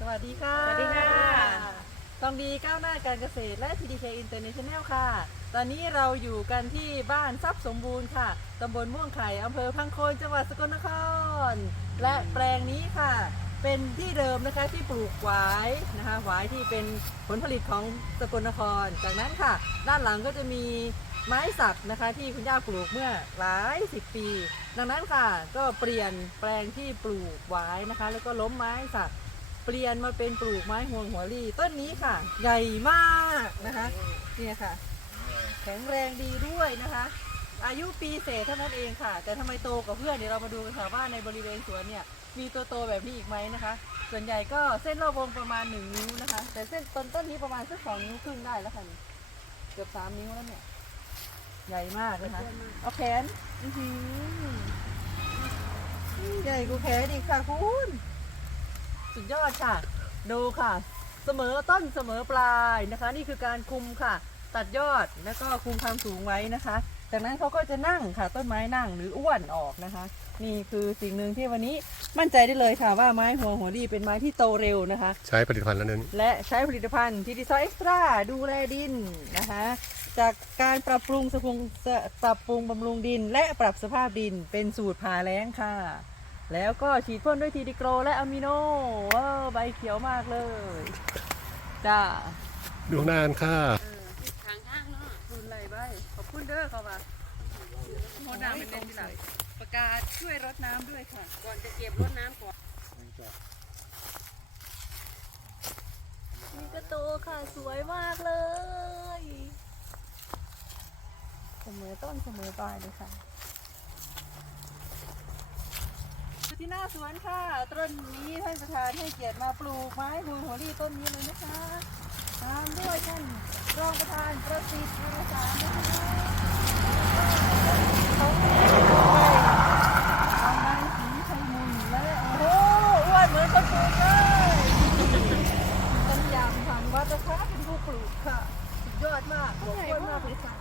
สวัสดีค่ะ สวัสดีค่ะตองดีก้าวหน้าการเกษตรและ TDK International ค่ะ ตอนนี้เราอยู่กันที่บ้านทรัพย์สมบูรณ์ค่ะ ตำบลม่วงไข่อำเภอพังโคนจังหวัดสกลนคร และแปลงนี้ค่ะ เป็นที่เดิมนะคะที่ปลูกหวายนะคะหวายที่เป็นผลผลิตของสกลนคร จากนั้นค่ะ ด้านหลังก็จะมีไม้สักนะคะที่คุณย่าปลูกเมื่อหลายสิบปี ดังนั้นค่ะ ก็เปลี่ยนแปลงที่ปลูกหวายนะคะ แล้วก็ล้มไม้สัก เปลี่ยนมาเป็นปลูกไม้ห่วงหัวลี่ต้นนี้ค่ะ ใหญ่มากนะคะเนี่ยค่ะ แข็งแรงดีด้วยนะคะ อายุปีเศษเท่านั้นเองค่ะ แต่ทำไมโตกว่าเพื่อนเดี๋ยวเรามาดูกันค่ะว่าในบริเวณสวนเนี่ยมีตัวโตแบบนี้อีกไหมนะคะ ส่วนใหญ่ก็เส้นรอบวงประมาณหนึ่งนิ้วนะคะ แต่เส้นต้นต้นนี้ประมาณสักสองนิ้วครึ่งได้แล้วค่ะเกือบสามนิ้วแล้วเนี่ยใหญ่มากนะคะเอาแขนใหญ่กูแขนอีกค่ะคุณ สุดยอดค่ะ ดูค่ะ เสมอต้นเสมอปลายนะคะ นี่คือการคุมค่ะ ตัดยอดแล้วก็คุมความสูงไว้นะคะ จากนั้นเขาก็จะนั่งค่ะ ต้นไม้นั่งหรืออ้วนออกนะคะ นี่คือสิ่งหนึ่งที่วันนี้มั่นใจได้เลยค่ะ ว่าไม้หัวหัวดีเป็นไม้ที่โตเร็วนะคะ ใช้ผลิตภัณฑ์แล้วนั้นและใช้ผลิตภัณฑ์ทีดีซอเอ็กซ์ตร้าดูแลดินนะคะ จากการปรับปรุงสปรุงสปรับปรุงบำรุงดิน และปรับสภาพดินเป็นสูตรผ่าแล้งค่ะ แล้วก็ฉีดพ่นด้วยทีดิโกรและอะมิโนว้าวใบเขียวมากเลยจ้าดูนานค่ะทางข้างเนาะคุณไรใบขอบคุณเด้อเขามาโมดน้ำเป็นเด่นที่หลังประกาศช่วยรดน้ำด้วยค่ะ ก่อนจะเก็บรดน้ำก่อนนี่ก็โตค่ะสวยมากเลยเสมอต้นเสมอปลายเลยค่ะที่หน้า สวนค่ะ ต้นนี้ท่านประธานให้เกียรติมาปลูกไม้หัวหัวรี่ต้นนี้เลยนะคะตามด้วยท่านรองประธานประสิทธิ์วรสารนะคะเขาไปเอานายศรีชัยมุนและโอ้โหอ้วนเหมือนคนปลูกเลยฉันยากทำวัดนะคะเป็นผู้ปลูกค่ะสุดยอดมากขอบคุณมากเลยค่ะ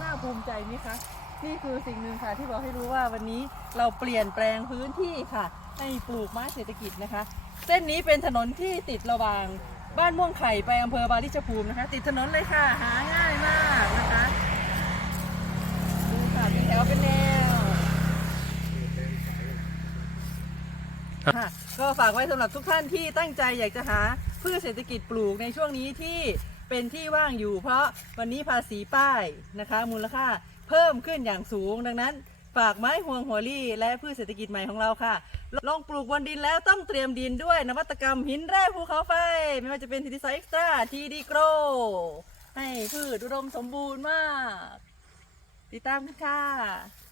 น่าภูมิใจไหมคะ นี่คือสิ่งหนึ่งค่ะที่บอกให้รู้ว่าวันนี้เราเปลี่ยนแปลงพื้นที่ค่ะ ให้ปลูกไม้เศรษฐกิจนะคะ เส้นนี้เป็นถนนที่ติดระหว่างบ้านม่วงไข่ไปอำเภอบาลิชภูมินะคะ ติดถนนเลยค่ะ หาง่ายมากนะคะดูค่ะเป็นแถวเป็นแนวค่ะก็ฝากไว้สำหรับทุกท่านที่ตั้งใจอยากจะหาพืชเศรษฐกิจปลูกในช่วงนี้ที่เป็นที่ว่างอยู่ เพราะวันนี้ภาษีป้ายนะคะ มูลค่า เพิ่มขึ้นอย่างสูง ดังนั้นฝากไม้ห่วงหัวลี่ และพืชเศรษฐกิจใหม่ของเราค่ะ ลองปลูกบนดินแล้วต้องเตรียมดินด้วยนวัตกรรมหินแร่ภูเขาไฟ ไม่ว่าจะเป็นทีดีไซเอ็กซ์ตร้าทีดีโกรให้พืชอุดมสมบูรณ์มาก ติดตามค่ะ